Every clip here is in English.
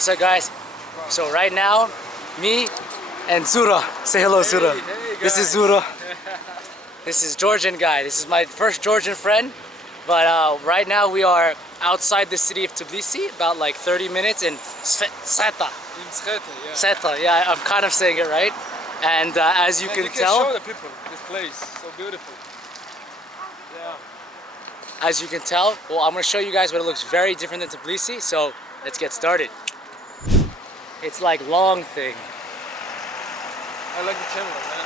What's up, guys? So right now, me and Zura. Say hello, Zura. Hey, this is Zura. This is Georgian guy. This is my first Georgian friend. But right now we are outside the city of Tbilisi, about like 30 minutes in Mtshekta. Mtshekta, yeah. Yeah, I'm kind of saying it right. And as you can tell, show the people this place, so beautiful. Yeah. as you can tell, well, I'm going to show you guys, but it looks very different than Tbilisi. So let's get started. It's like long thing. I like the camera, man.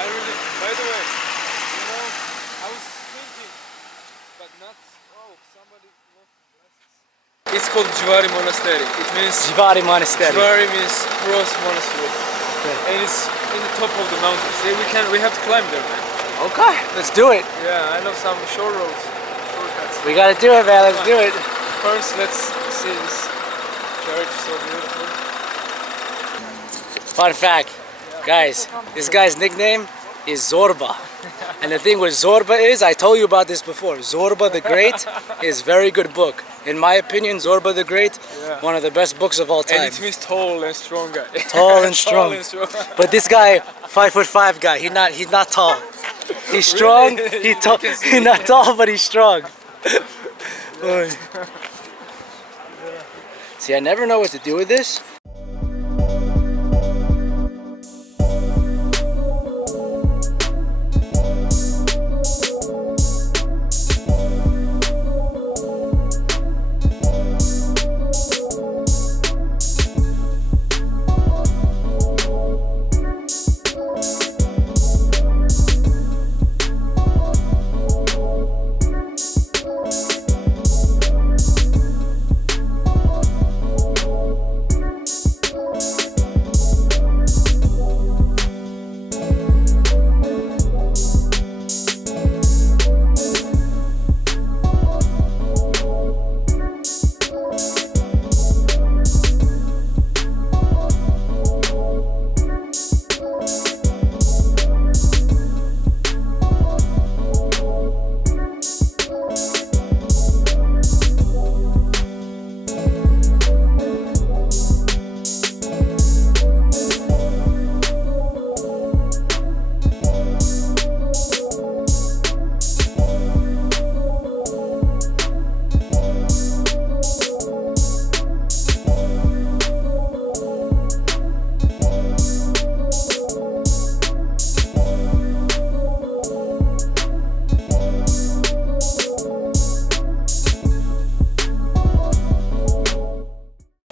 I really, by the way, you know, I was thinking, but not, oh, somebody lost glasses. It's called Jivari Monastery. It means, Jivari Monastery. Jivari means cross monastery. Okay. And it's in the top of the mountain. See, we have to climb there, man. Okay, let's do it. Yeah, I know some short roads, shortcuts. We gotta do it, man. Let's do it. First, let's see this church, so beautiful. Fun fact, guys, this guy's nickname is Zorba. And the thing with Zorba is, I told you about this before, Zorba the Great is a very good book. In my opinion, Zorba the Great, one of the best books of all time. And it means tall and strong guy. Tall and strong. Tall and strong. But this guy, 5'5" guy, he's not tall. He's strong, Really? he's not tall, but he's strong. See, I never know what to do with this.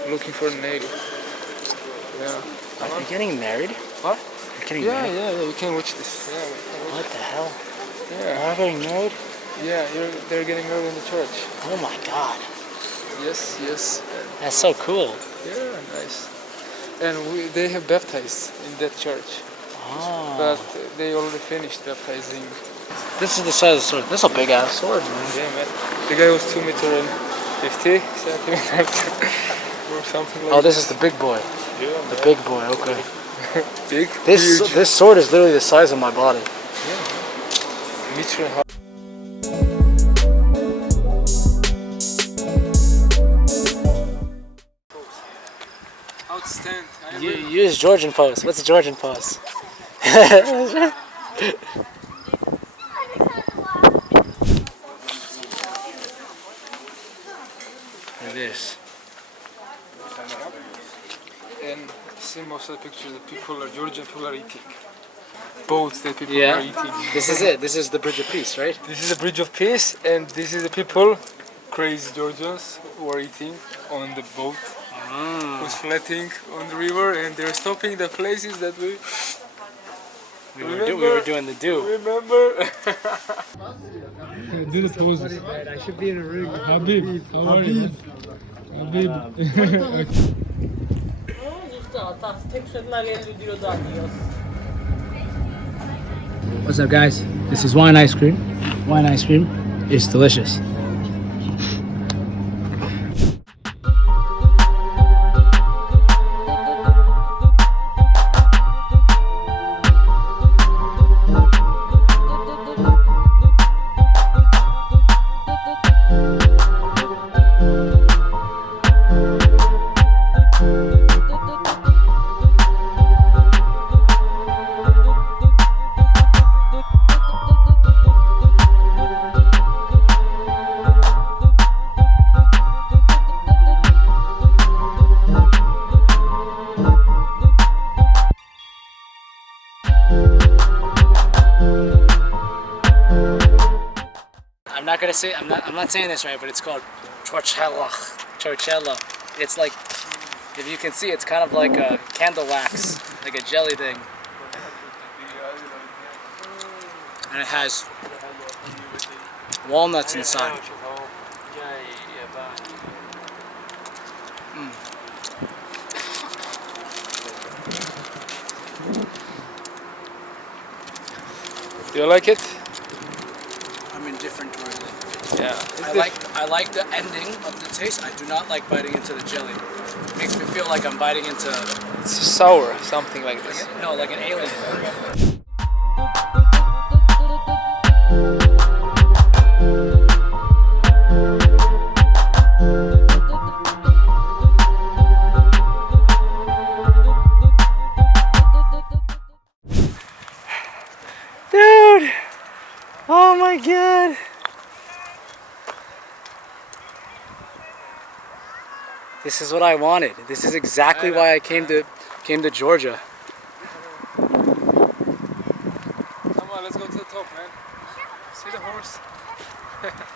Looking for a nail. Yeah. Are you getting married? What? You're getting married? Yeah, you can watch this. Yeah. What the hell? Yeah. Are they married? Yeah, they're getting married in the church. Oh my god. Yes. That's so cool. Yeah, nice. And they have baptized in that church. Oh. But they already finished baptizing. This is the size of the sword. That's a big ass sword, man. Yeah, man. The guy was 2.50 meters or something like that. Oh, this is the big boy. Yeah, The big boy, okay. big. This sword is literally the size of my body. Yeah. Meter and a half. Outstand. Use Georgian pose. What's a Georgian pose? Like this. And see most of the pictures, the people are Georgian people are eating. Boats that people Yeah. are eating. This is it. This is the Bridge of Peace, right? This is the Bridge of Peace, and this is the people, crazy Georgians, who are eating on the boat, who's floating on the river, and they're stopping the places that we were doing the do. remember. Do the poses. I should be in a ring. Khabib, how are you? Khabib. What's up, guys? This is wine ice cream. Wine ice cream is delicious. gonna say I'm not saying this right, but it's called Chorchella. Chorchella. It's like, if you can see, it's kind of like a candle wax, like a jelly thing. And it has walnuts inside. Do you like it? I'm indifferent towards it. Yeah. I like the ending of the taste. I do not like biting into the jelly. It makes me feel like I'm biting into... It's sour, something like this. No, like an alien. Dude! Oh my god! This is what I wanted. This is exactly why I came to Georgia. Come on, let's go to the top, man. See the horse?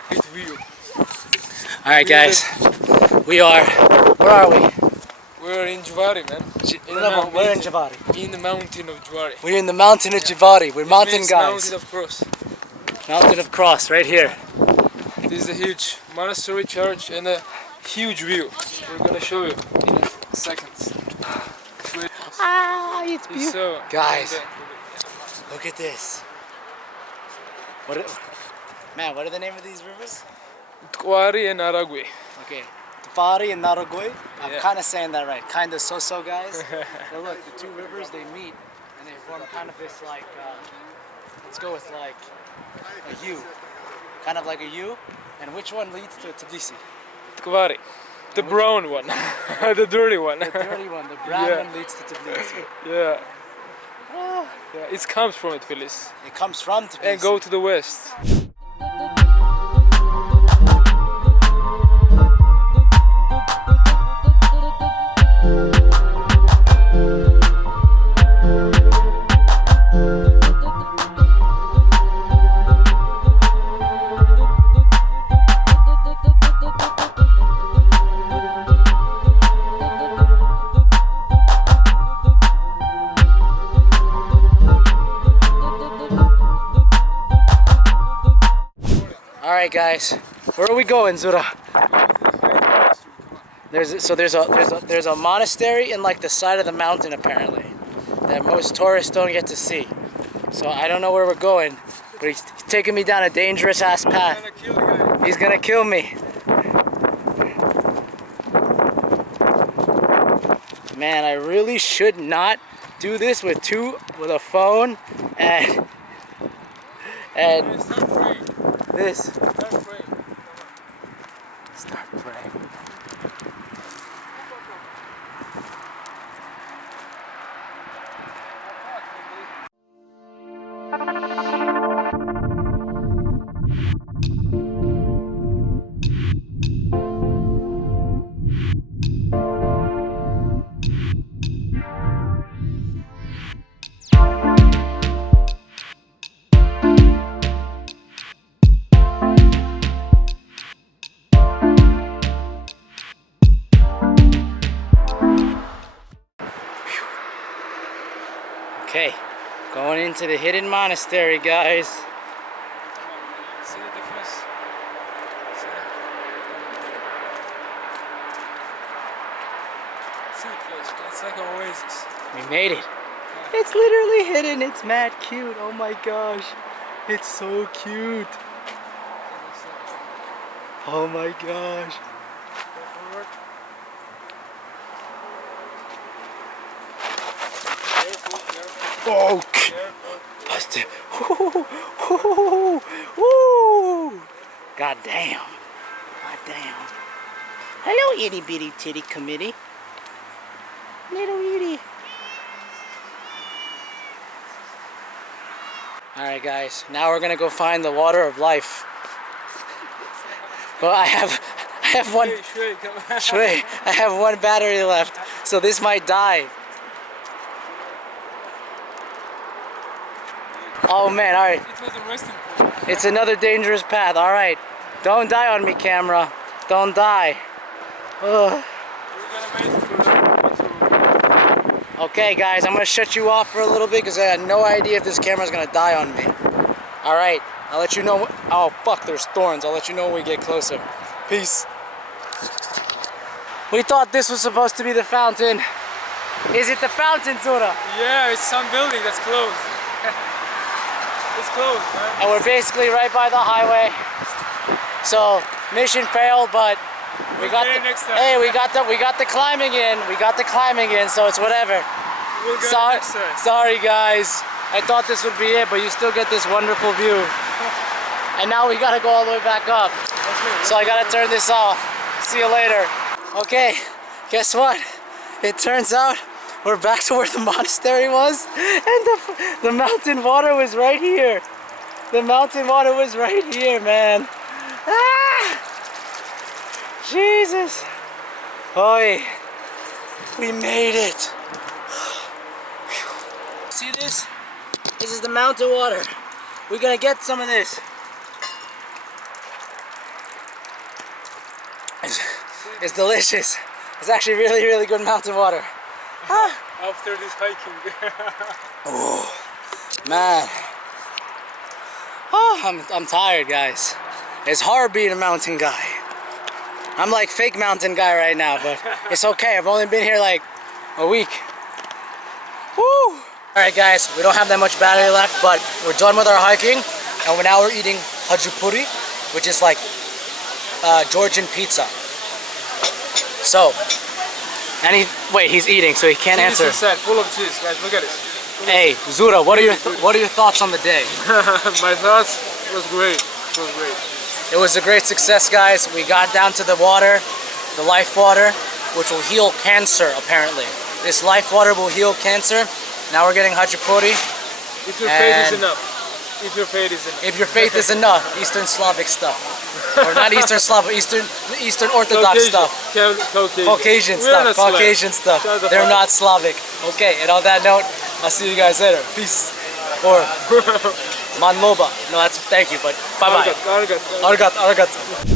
Good view. Alright guys, we are, where are we? We're in Jivari, man. We're in Jivari. In the mountain of Jivari. We're in the mountain of Jivari. We're mountain guys. Mountain of Cross. Mountain of Cross, right here. This is a huge monastery, church, and a huge view. We're gonna show you in a second. Ah, it's beautiful. So, guys, look at this. What are the name of these rivers? Tkwari and Aragui. Okay, Tfari and Narogoi. I'm Yeah. kind of saying that right. Kind of so-so, guys. But look, the two rivers, they meet and they form kind of this like, let's go with like a U. Kind of like a U. And which one leads to Tbilisi? Tkwari. The brown one. The dirty one. The dirty one, the brown Yeah. one leads to Tbilisi. Yeah. Yeah. It comes from Tbilisi. It comes from Tbilisi. And go to the west. Alright guys, where are we going, Zura? There's a monastery in like the side of the mountain apparently that most tourists don't get to see. So I don't know where we're going, but he's taking me down a dangerous ass path. He's gonna kill me. Man, I really should not do this with a phone and this. Start praying. Okay, going into the hidden monastery, guys. See the difference? See the place? It's like an oasis. We made it. It's literally hidden. It's mad cute. Oh my gosh. It's so cute. Oh my gosh. Oh, busted. God damn. God damn. Hello, itty bitty titty committee. Little itty. Alright guys, now we're gonna go find the water of life. Well, I have one I have one battery left, so this might die. Oh man, alright. It was a resting point. It's another dangerous path, alright. Don't die on me, camera. Don't die. Ugh. Okay, guys, I'm gonna shut you off for a little bit because I had no idea if this camera's gonna die on me. All right, I'll let you know. Oh fuck, there's thorns. I'll let you know when we get closer. Peace. We thought this was supposed to be the fountain. Is it the fountain, Zura? Yeah, it's some building that's closed. It's closed, man. And we're basically right by the highway. So mission failed, but we got the, next time. hey, we got the climbing in. We got the climbing in, so it's whatever. We'll go next time. Sorry guys. I thought this would be it, but you still get this wonderful view. And now we gotta go all the way back up. So I gotta turn this off. See you later. Okay, guess what? It turns out we're back to where the monastery was, and the mountain water was right here. The mountain water was right here, man. Ah! Jesus. Oi. We made it. See this? This is the mountain water. We're gonna get some of this. It's delicious. It's actually really, really good mountain water. Ah. After this hiking. Oh, man. Oh, I'm tired, guys. It's hard being a mountain guy. I'm like fake mountain guy right now, but it's okay. I've only been here like a week. Woo! Alright guys, we don't have that much battery left, but we're done with our hiking, and now we're eating Khajapuri, which is like Georgian pizza. So, and he's eating, so he can't answer. Cheese inside, full of cheese, guys. Look at it. Hey, Zura, what are your thoughts on the day? My thoughts was great. It was great. It was a great success, guys. We got down to the water, the life water, which will heal cancer, apparently. This life water will heal cancer. Now we're getting Khajapuri. If your faith is enough. If your faith is enough. If your faith is enough, Eastern Slavic stuff. Or not Eastern Slavic, Eastern Orthodox stuff. Caucasian stuff. Caucasian stuff. They're not Slavic. Okay, and on that note, I'll see you guys later. Peace. Or Manloba. No, that's thank you, but bye bye. Argat. Argat.